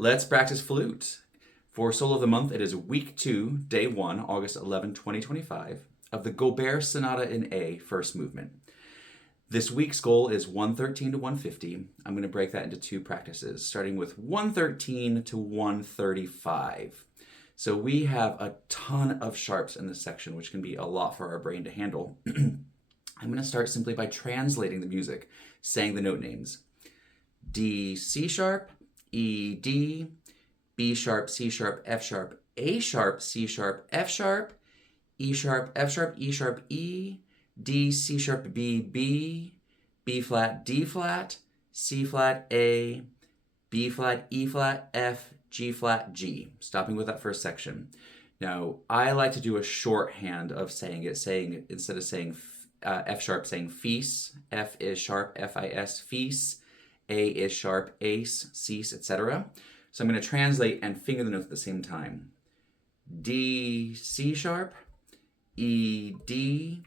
Let's practice flute. For solo of the month, it is week 2, day 1, August 11, 2025, of the Gaubert Sonata in A, first movement. This week's goal is 113 to 150. I'm going to break that into 2 practices, starting with 113 to 135. So we have a ton of sharps in this section, which can be a lot for our brain to handle. I'm going to start simply by translating the music, saying the note names. D, C sharp, E, D, B sharp, C sharp, F sharp, A sharp, C sharp, F sharp, E sharp, F sharp, E sharp, E, D, C sharp, B, B, B flat, D flat, C flat, A, B flat, E flat, F, G flat, G. Stopping with that first section. Now, I like to do a shorthand of saying instead of saying F sharp, saying fees. F is sharp, F-I-S, fees. A is sharp, ace, cease, etc. So I'm going to translate and finger the notes at the same time. D, C sharp, E, D,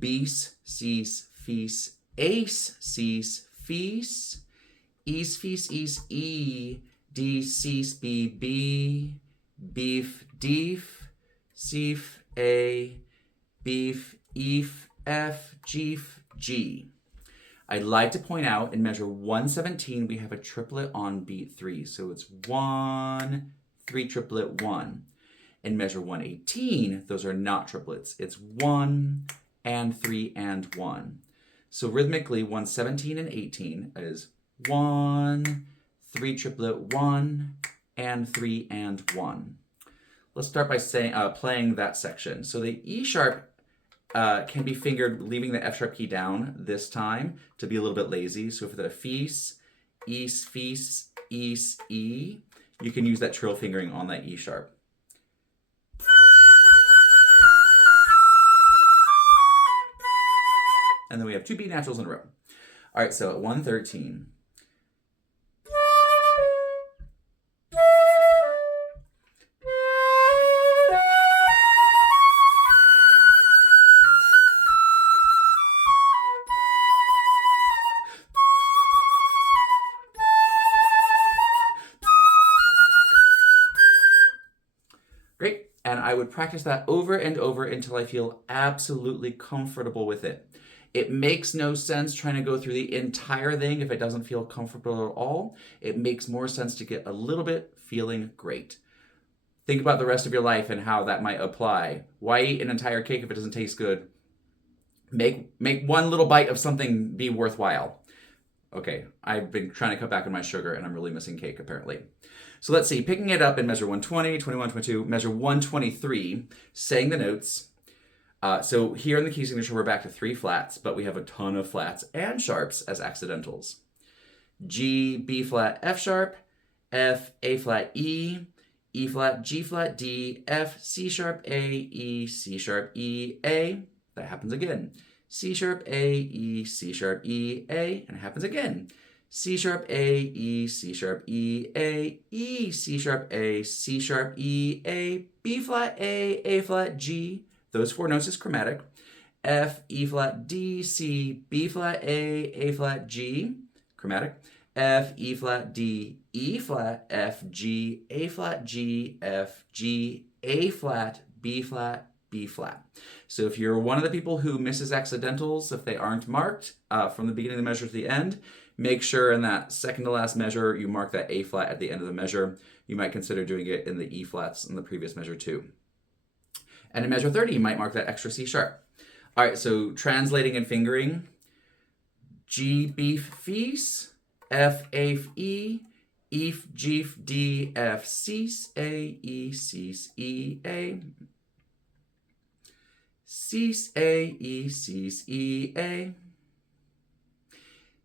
bees, cease, fees, ace, cease, fees, ease, fees, ease, E, D, cease, B, B, beef, deef, seef, A, beef, eef, F, geef, G. I'd like to point out in measure 117, we have a triplet on beat 3. So it's 1, 3, triplet, 1. In measure 118, those are not triplets. It's 1 and 3 and 1. So rhythmically, 117 and 18 is 1, 3, triplet, 1, and 3 and 1. Let's start by playing that section. So the E sharp can be fingered, leaving the F sharp key down this time to be a little bit lazy. So for the fees, ease, fees, ease, E, you can use that trill fingering on that E sharp. And then we have 2 B naturals in a row. All right, so at 113. Great, and I would practice that over and over until I feel absolutely comfortable with it. It makes no sense trying to go through the entire thing if it doesn't feel comfortable at all. It makes more sense to get a little bit feeling great. Think about the rest of your life and how that might apply. Why eat an entire cake if it doesn't taste good? Make one little bite of something be worthwhile. Okay, I've been trying to cut back on my sugar and I'm really missing cake apparently. So let's see, picking it up in measure 120, 21, 22, measure 123, saying the notes. So here in the key signature, we're back to 3 flats, but we have a ton of flats and sharps as accidentals. G, B flat, F sharp, F, A flat, E flat, G flat, D, F, C sharp, A, E, C sharp, E, A. That happens again. C sharp, A, E, C sharp, E, A, and it happens again. C sharp, A, E, C sharp, E, A, E, C sharp, A, C sharp, E, A, B flat, A flat, G. Those 4 notes is chromatic. F, E flat, D, C, B flat, A flat, G, chromatic. F, E flat, D, E flat, F, G, A flat, G, F, G, A flat, B flat, B flat. So if you're one of the people who misses accidentals, if they aren't marked from the beginning of the measure to the end, make sure in that second to last measure, you mark that A flat at the end of the measure. You might consider doing it in the E flats in the previous measure too. And in measure 30, you might mark that extra C sharp. All right, so translating and fingering. G, beef, fees, F, F, E, Ef, Geef, D, F, cease, A, E, cease, E, A. Cease, A, E, cease, E, A.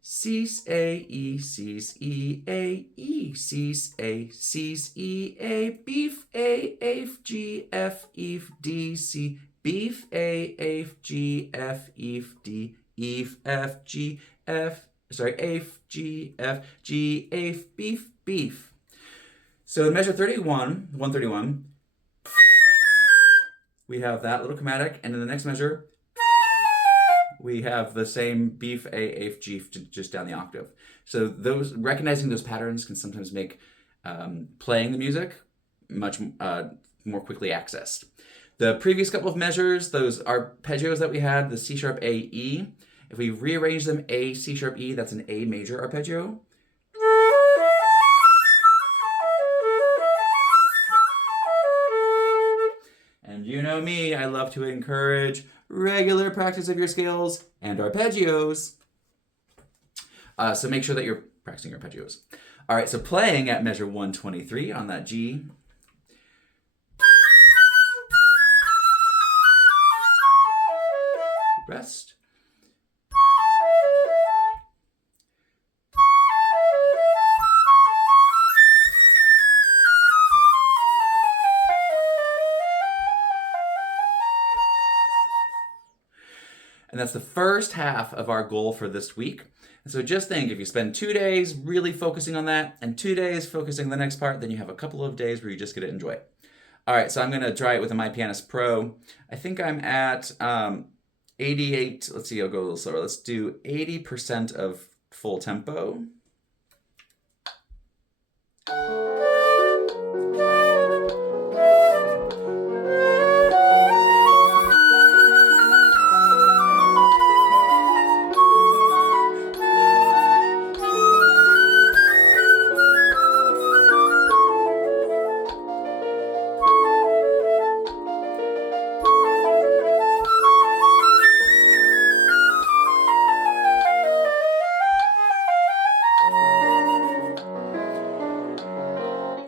Cease, A, E, cease, E, A, E, cease, A, cease, E, A, beef, A, F, G, F, Ef, D, C, beef, A, F, G, F, Ef, D, Ef, F, G, F, F, G, F, G, F, beef, beef. So in measure 131, we have that little chromatic, and in the next measure, we have the same beef, A, F, G, just down the octave. So recognizing those patterns can sometimes make Playing the music, much more quickly accessed. The previous couple of measures, those arpeggios that we had, the C sharp A E, if we rearrange them A C sharp E, that's an A major arpeggio. And you know me, I love to encourage regular practice of your scales and arpeggios. So make sure that you're practicing your arpeggios. All right, so playing at measure 123 on that G. Rest. And that's the first half of our goal for this week. And so just think, if you spend 2 days really focusing on that and 2 days focusing on the next part, then you have a couple of days where you just get to enjoy it. All right, so I'm going to try it with a My Pianist Pro. I think I'm at 88. Let's see, I'll go a little slower. Let's do 80% of full tempo.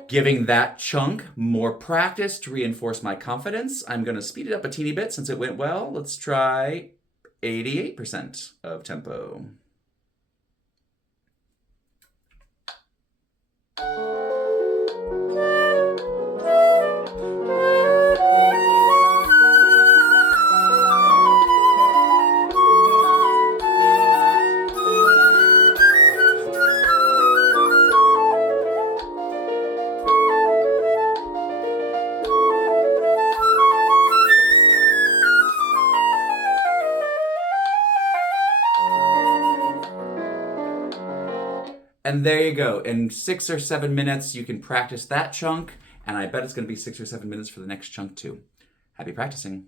Giving that chunk more practice to reinforce my confidence. I'm going to speed it up a teeny bit since it went well. Let's try 88% of tempo. And there you go. In 6 or 7 minutes, you can practice that chunk, and I bet it's going to be 6 or 7 minutes for the next chunk too. Happy practicing.